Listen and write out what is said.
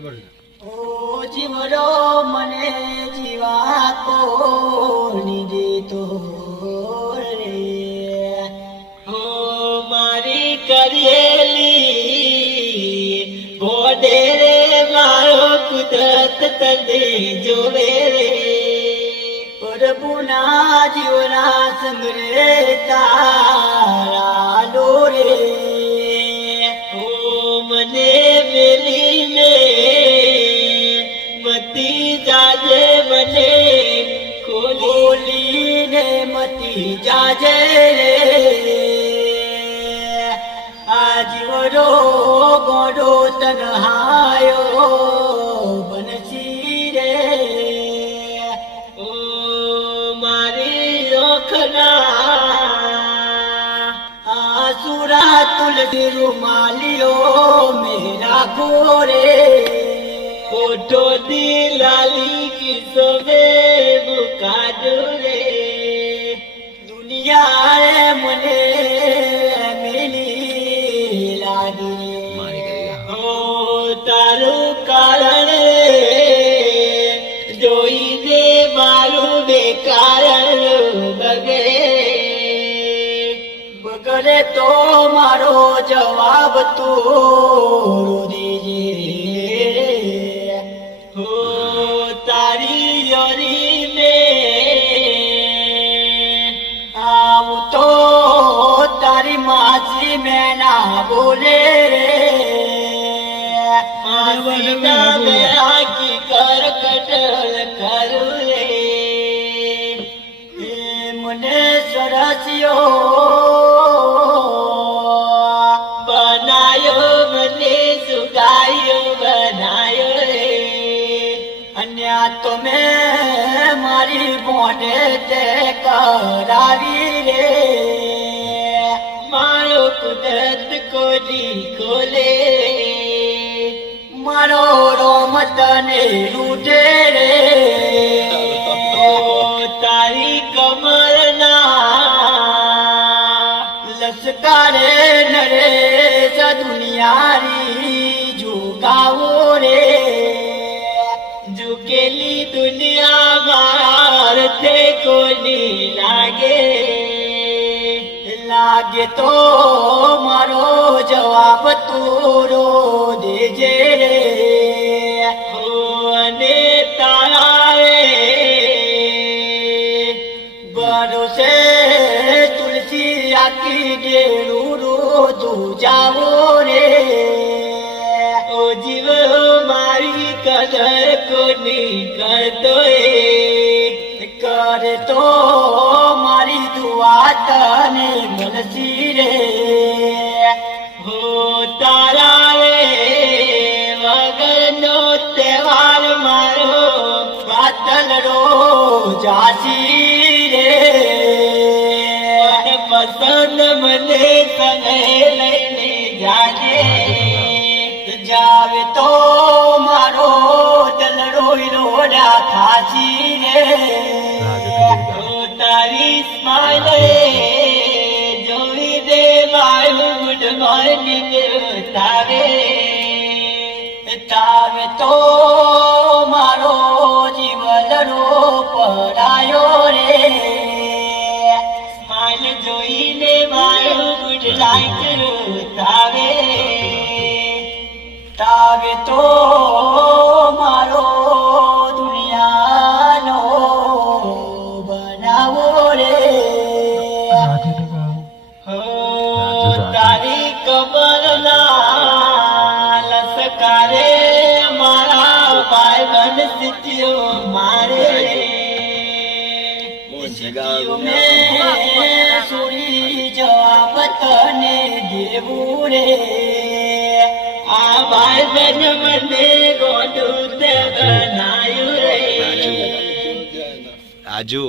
બરાબર છે. ઓ જીવરો મને જીવા કો નિજે તો રે ઓ મારી કરેલી ભોડે રે મારો કુદરત તને જોવે રે પ્રભુના જીવના સંગરે તારા લોરે ઓ મને મેલીને મતી જાજે મને ખોલીને મતી જાજે રે આ જીવરો ગોડો તનહાયો બનસી રે ઓ મારી ઓખના આસુરા તુલસી રૂમાલિયો મેરા ગોરે ઓઠો દિલાલી કિસવે મુકાડો રે દુનિયા રે મને મેલી લાગી ઓ તારું કારણ જોઈને મારું બેકારણ બગડે તો મારો જવાબ તું દેજે હો તારી યરી મે આવું તો તારી માજી મેં ના બોલે રે માસીના મેં કી કર કટલ કરું રે મને સરસ્યો બનાયો મને સુગાયો બનાયો રે અન્યા તો મેં મારી મોઢે તે કરાવી રે મારો કુદરત કોડી ખોલે મારો રોમ તને લૂટે રે તારી કમરના લસકારે નરેશ દુનિયાની ઝુકાવો રે ઝુકેલી દુનિયા મારતે કોની લાગે તો મારો જવાબ તુરો દેજે રે અને તારા રે ભરોસે તુલસી આખી ગેરું રોધું જાવો રે ઓ જીવ મારી કદર કોની કરતો કરે તો મારી દુઆ તને મળસી રે હો તારા રે વગરનો તહેવાર મારો પાતળો જાસી રે પસંદ મને સંગે લઈને જાજે જાવે તો મારો દલડો રોડા ખાસી રે તારી સ્માઈલ જોઈ દે મારું ગુડ મોર્નિંગ તાવે તો મારો જીવલડો પડાયો રે સ્માઈલ જોઈને મારું ગુડ લાઈટ તાવે તો મારો દુનિયાનો બનાવો રે તારી કમરના લસકારે મારા ભાઈ બન સિદ્ધિઓ મારે સુરી જવાબ તને દેવું રે આ ભાઈ બન મને ગોડું તે બનાયું રે આજુ